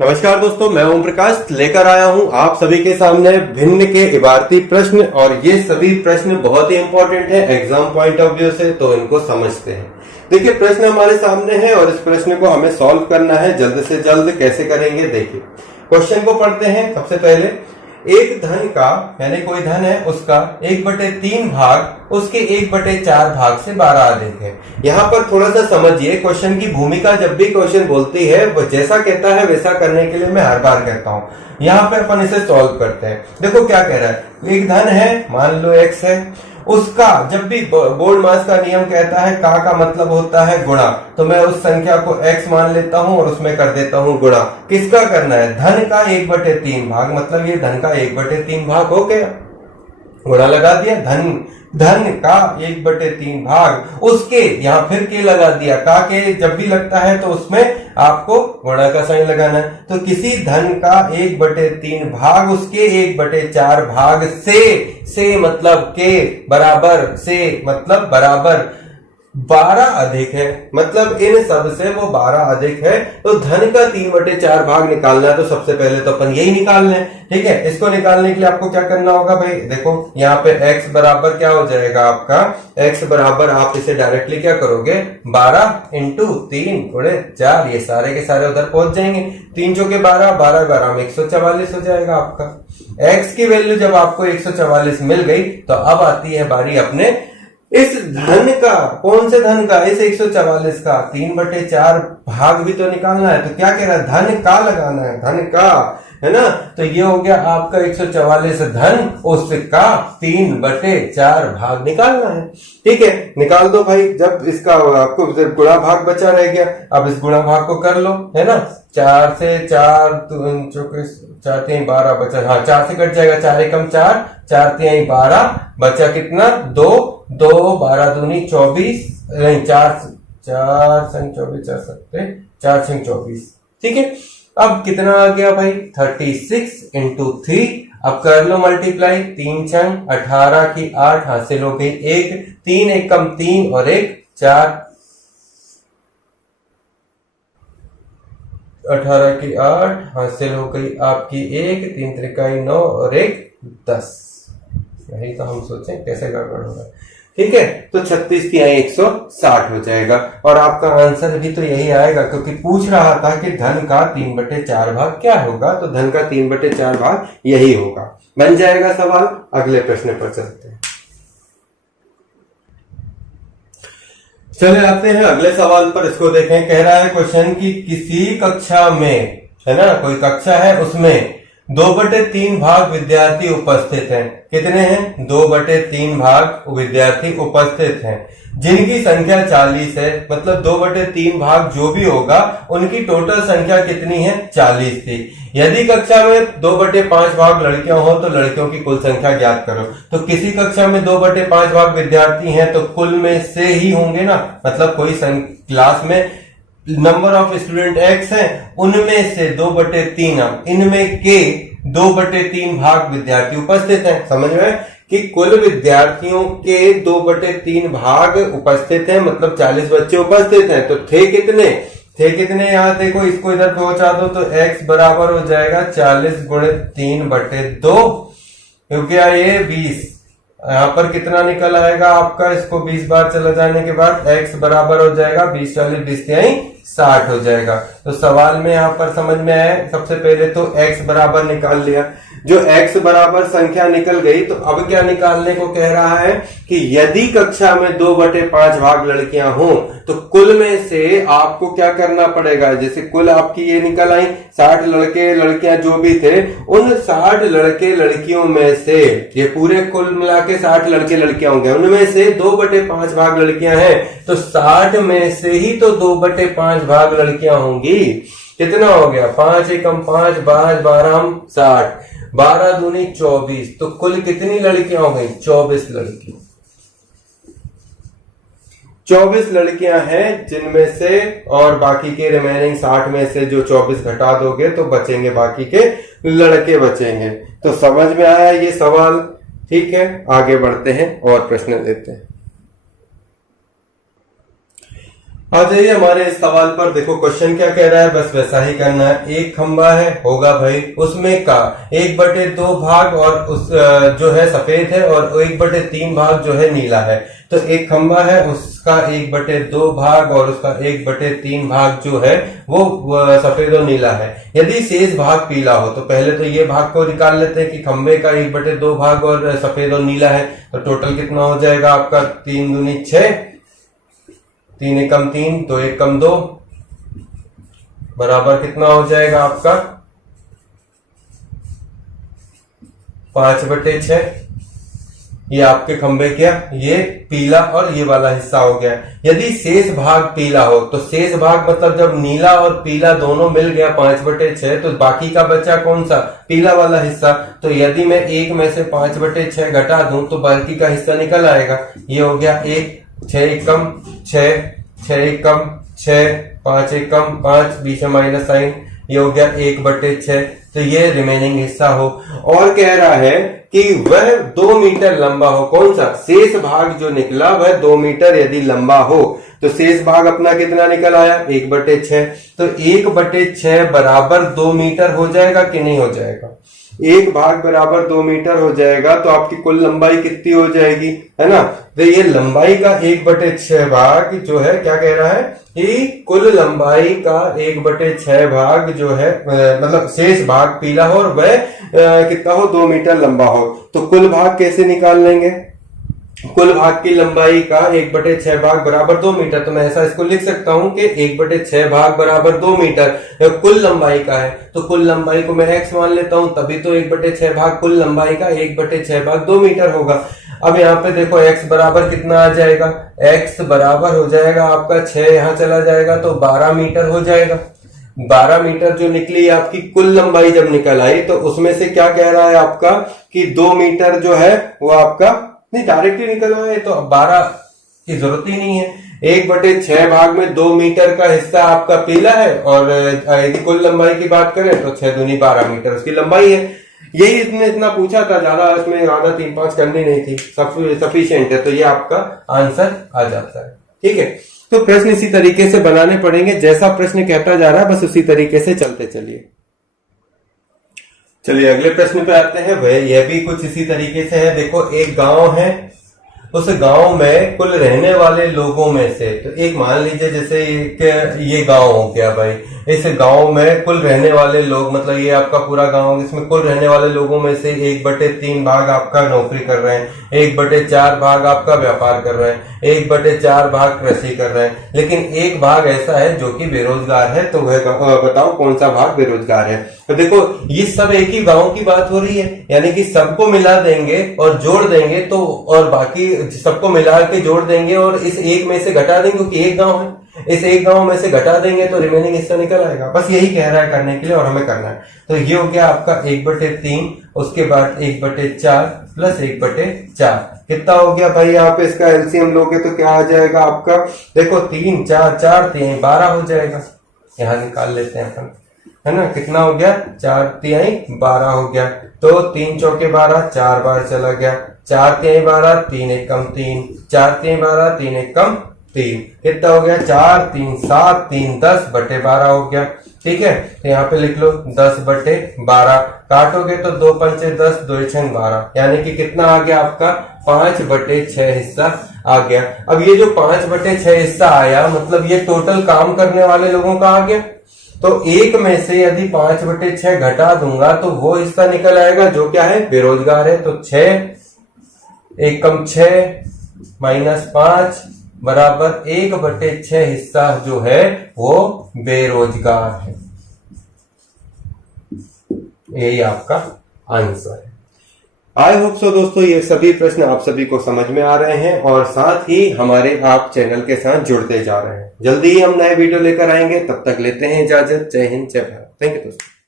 नमस्कार दोस्तों, मैं ओम प्रकाश लेकर आया हूं आप सभी के सामने भिन्न के इबारती प्रश्न। और ये सभी प्रश्न बहुत ही इंपॉर्टेंट है एग्जाम पॉइंट ऑफ व्यू से, तो इनको समझते हैं। देखिए, प्रश्न हमारे सामने है और इस प्रश्न को हमें सॉल्व करना है जल्द से जल्द। कैसे करेंगे, देखिए क्वेश्चन को पढ़ते हैं। सबसे पहले एक धन का, यानी कोई धन है उसका 1/3 भाग उसके 1/4 भाग से 12 अधिक है। यहाँ पर थोड़ा सा समझिए क्वेश्चन की भूमिका। जब भी क्वेश्चन बोलती है वो जैसा कहता है वैसा करने के लिए मैं हर बार कहता हूँ। यहाँ पे अपन इसे सॉल्व करते हैं। देखो क्या कह रहा है, एक धन है, मान लो x है, उसका जब भी बोर्ड मास का नियम कहता है का मतलब होता है गुणा, तो मैं उस संख्या को x मान लेता हूं और उसमें कर देता हूं गुणा। किसका करना है, धन का 1/3 भाग, मतलब ये धन का 1/3 भाग हो गया, गुणा लगा दिया। धन का 1/3 भाग उसके, यहां फिर के लगा दिया। का के जब भी लगता है तो उसमें आपको गुणा का साइन लगाना है। तो किसी धन का 1/3 भाग उसके 1/4 भाग से मतलब के बराबर, से मतलब बराबर 12 अधिक है, मतलब इन सब से वो 12 अधिक है। तो धन का 3/4 भाग निकालना है, तो सबसे पहले तो अपन यही निकालना है। ठीक है, इसको निकालने के लिए आपको क्या करना होगा भाई, देखो यहाँ पे x बराबर क्या हो जाएगा आपका, x बराबर आप इसे डायरेक्टली क्या करोगे, 12 इंटू 3 गुणे 4, ये सारे के सारे उधर पहुंच जाएंगे। 3 चौके 12, 12 12 में 144 हो जाएगा आपका। x की वैल्यू जब आपको 144 मिल गई, तो अब आती है बारी अपने इस धन का, कौन से धन का, इस 144 का 3/4 भाग भी तो निकालना है। तो क्या कह रहा है, धन का लगाना है, धन का, है ना। तो ये हो गया आपका 144 धन, उसका 3/4 भाग निकालना है। ठीक है, निकाल दो भाई। जब इसका आपको गुणा भाग बचा रह गया, अब इस गुणा भाग को कर लो, है ना। 4 से 4 4 3 12 बचा, हाँ 4 से कट जाएगा, 4 एकम 4, 4 3 12, बचा कितना, 2 2 12 दूनी 24, नहीं 4 संग 24, 4 सकते 4 संग 24। ठीक है, अब कितना आ गया भाई, 36 इंटू 3। अब कर लो मल्टीप्लाई, 3 छंग 18 की 8 हासिल हो गई 1, 3 एकम 3 और 1 4, 18 की 8 हासिल हो गई आपकी 1, 3 त्रिकाई 9 और 1 10। यही तो हम सोचें कैसे गड़बड़ होगा। ठीक है, तो 36 की 160 हो जाएगा और आपका आंसर भी तो यही आएगा, क्योंकि पूछ रहा था कि धन का 3/4 भाग क्या होगा, तो धन का 3/4 भाग यही होगा। बन जाएगा सवाल। अगले प्रश्न पर चलते हैं। चले आते हैं अगले सवाल पर। इसको देखें, कह रहा है क्वेश्चन की किसी कक्षा में, है ना, कोई कक्षा है, उसमें 2/3 भाग विद्यार्थी उपस्थित हैं। कितने हैं, 2/3 भाग विद्यार्थी उपस्थित हैं, जिनकी संख्या 40 है। मतलब 2/3 भाग जो भी होगा उनकी टोटल संख्या कितनी है, 40 थी। यदि कक्षा में 2/5 भाग लड़कियां हो तो लड़कियों की कुल संख्या ज्ञात करो। तो किसी कक्षा में 2/5 भाग विद्यार्थी हैं, तो कुल में से ही होंगे ना, मतलब कोई क्लास में नंबर ऑफ स्टूडेंट x है, उनमें से 2/3, इनमें के 2/3 भाग विद्यार्थी उपस्थित हैं। समझ में कि कुल विद्यार्थियों के 2/3 भाग उपस्थित हैं, मतलब 40 बच्चे उपस्थित हैं। तो थे कितने, यहाँ देखो, इसको इधर पहुंचा दो तो x बराबर हो जाएगा 40 गुणे 3/2, क्योंकि ये 20। यहाँ पर कितना निकल आएगा आपका, इसको 20 बार चला जाने के बाद x बराबर हो जाएगा 20 40 20 60 हो जाएगा। तो सवाल में यहाँ पर समझ में आया, सबसे पहले तो x बराबर निकाल लिया। जो x बराबर संख्या निकल गई, तो अब क्या निकालने को कह रहा है कि यदि कक्षा में 2/5 भाग लड़कियां हों, तो कुल में से आपको क्या करना पड़ेगा। जैसे कुल आपकी ये निकल आई 60 लड़के लड़कियां जो भी थे, उन 60 लड़के लड़कियों में से, ये पूरे कुल मिला के 60 लड़के लड़कियां होंगे, उनमें से 2/5 भाग लड़कियां हैं, तो 60 में से ही तो 2/5 भाग लड़कियां होंगी। कितना हो गया, 5 एकम 5 5 12 60, 12 दूनी 24, तो कुल कितनी लड़कियां हो गई, 24 लड़की। 24 लड़कियां हैं, जिनमें से और बाकी के रिमेनिंग 60 में से जो 24 घटा दोगे तो बचेंगे, बाकी के लड़के बचेंगे। तो समझ में आया ये सवाल। ठीक है, आगे बढ़ते हैं और प्रश्न लेते हैं। आ जाइए हमारे इस सवाल पर। देखो क्वेश्चन क्या कह रहा है, बस वैसा ही करना है। एक खंबा है, होगा भाई, उसमें का 1/2 भाग और उस जो है सफेद है और 1/3 भाग जो है नीला है। तो एक खंबा है, उसका 1/2 भाग और उसका 1/3 भाग जो है वो सफेद और नीला है। यदि शेष भाग पीला हो, तो पहले तो ये भाग को निकाल लेते हैं कि खंबे का 1/2 भाग और सफेद और नीला है। तो टोटल कितना हो जाएगा आपका, 3 दूनी 6, 3 एकम 3, 2 एकम 2, बराबर कितना हो जाएगा आपका 5/6। ये आपके खंबे क्या, ये पीला और ये वाला हिस्सा हो गया। यदि शेष भाग पीला हो, तो शेष भाग मतलब जब नीला और पीला दोनों मिल गया 5/6, तो बाकी का बचा कौन सा, पीला वाला हिस्सा। तो यदि मैं एक में से 5/6 घटा दूं तो बाकी का हिस्सा निकल आएगा। ये हो गया 1, 6 एकम 6, 6 एकम 6, 5 एकम 5, बीच में माइनस साइन, ये हो गया 1/6। तो ये रिमेनिंग हिस्सा हो। और कह रहा है कि वह 2 मीटर लंबा हो। कौन सा, शेष भाग जो निकला वह 2 मीटर यदि लंबा हो, तो शेष भाग अपना कितना निकल आया, 1/6। तो 1/6 बराबर 2 मीटर हो जाएगा कि नहीं हो जाएगा। एक भाग बराबर 2 मीटर हो जाएगा तो आपकी कुल लंबाई कितनी हो जाएगी, है ना। तो ये लंबाई का 1/6 भाग जो है क्या कह रहा है कि कुल लंबाई का 1/6 भाग जो है मतलब शेष भाग पीला हो और वह कितना हो, 2 मीटर लंबा हो। तो कुल भाग कैसे निकाल लेंगे, कुल भाग की लंबाई का 1/6 भाग बराबर 2 मीटर। तो मैं ऐसा इसको लिख सकता हूं कि 1/6 भाग बराबर 2 मीटर कुल लंबाई का है। तो कुल लंबाई को मैं x मान लेता हूं, तभी तो 1/6 भाग कुल लंबाई का 1/6 भाग 2 मीटर होगा। अब यहाँ पे देखो x बराबर कितना आ जाएगा, x बराबर हो जाएगा आपका 6, यहाँ चला जाएगा तो 12 मीटर हो जाएगा। 12 मीटर जो निकली आपकी कुल लंबाई जब निकल आई, तो उसमें से क्या कह रहा है आपका कि 2 मीटर जो है वो आपका नहीं डायरेक्टली निकल आए, तो 12 की जरूरत ही नहीं है। 1/6 भाग में 2 मीटर का हिस्सा आपका पीला है और यदि कुल लंबाई की बात करें तो 6 दूनी 12 मीटर उसकी लंबाई है। यही इसने इतना पूछा था, ज्यादा इसमें ज्यादा 3-5 करनी नहीं थी, सफिशिएंट है। तो ये आपका आंसर आ जाता है। ठीक है, तो प्रश्न इसी तरीके से बनाने पड़ेंगे, जैसा प्रश्न कहता जा रहा है बस उसी तरीके से चलते चलिए। चलिए अगले प्रश्न पे आते हैं। वह यह भी कुछ इसी तरीके से है। देखो एक गांव है, उस गांव में कुल रहने वाले लोगों में से, तो एक मान लीजिए जैसे ये गांव हो गया भाई, इस गांव में कुल रहने वाले लोग मतलब ये आपका पूरा गांव, इसमें कुल रहने वाले लोगों में से 1/3 भाग आपका नौकरी कर रहे हैं, 1/4 भाग आपका व्यापार कर रहे हैं, 1/4 भाग कृषि कर रहे हैं, लेकिन एक भाग ऐसा है जो कि बेरोजगार है। तो वह बताओ कौन सा भाग बेरोजगार है। तो देखो ये सब एक ही गांव की बात हो रही है, यानी कि सबको मिला देंगे और जोड़ देंगे तो, और बाकी सबको मिला के जोड़ देंगे और इस एक में से घटा देंगे क्योंकि एक गांव है, इस एक गांव में से घटा देंगे तो रिमेनिंग हिस्सा निकल आएगा। बस यही कह रहा है करने के लिए और हमें करना है। तो ये हो गया आपका 1/3, उसके बाद 1/4 प्लस 1/4 कितना हो गया भाई। यहाँ पे इसका एलसीएम लोगे तो क्या आ जाएगा आपका, देखो 3 4 4 3 12 हो जाएगा। यहाँ निकाल लेते हैं अपन, है ना, कितना हो गया 4 3 12 हो गया। तो 3 चौके 12, 4 बार चला गया, 4 3 12, 3 एकम 3, 4 3 12, 3 एकम 3, कितना हो गया 4 3 7 3 10/12 हो गया। ठीक है, तो यहाँ पे लिख लो 10/12, काटोगे तो 2 पंचे 10, 2 छंग 12, यानी कि कितना आ गया आपका 5/6 हिस्सा आ गया। अब ये जो 5/6 हिस्सा आया मतलब ये टोटल काम करने वाले लोगों का आ गया। तो एक में से यदि 5/6 घटा दूंगा तो वो हिस्सा निकल आएगा जो क्या है, बेरोजगार है। तो 6 एकम 6 माइनस 5 बराबर 1/6 हिस्सा जो है वो बेरोजगार है। यही आपका आंसर है। आई होप सो दोस्तों ये सभी प्रश्न आप सभी को समझ में आ रहे हैं और साथ ही हमारे आप चैनल के साथ जुड़ते जा रहे हैं। जल्दी ही हम नए वीडियो लेकर आएंगे, तब तक लेते हैं इजाजत। जय हिंद, जय भारत। थैंक यू दोस्तों।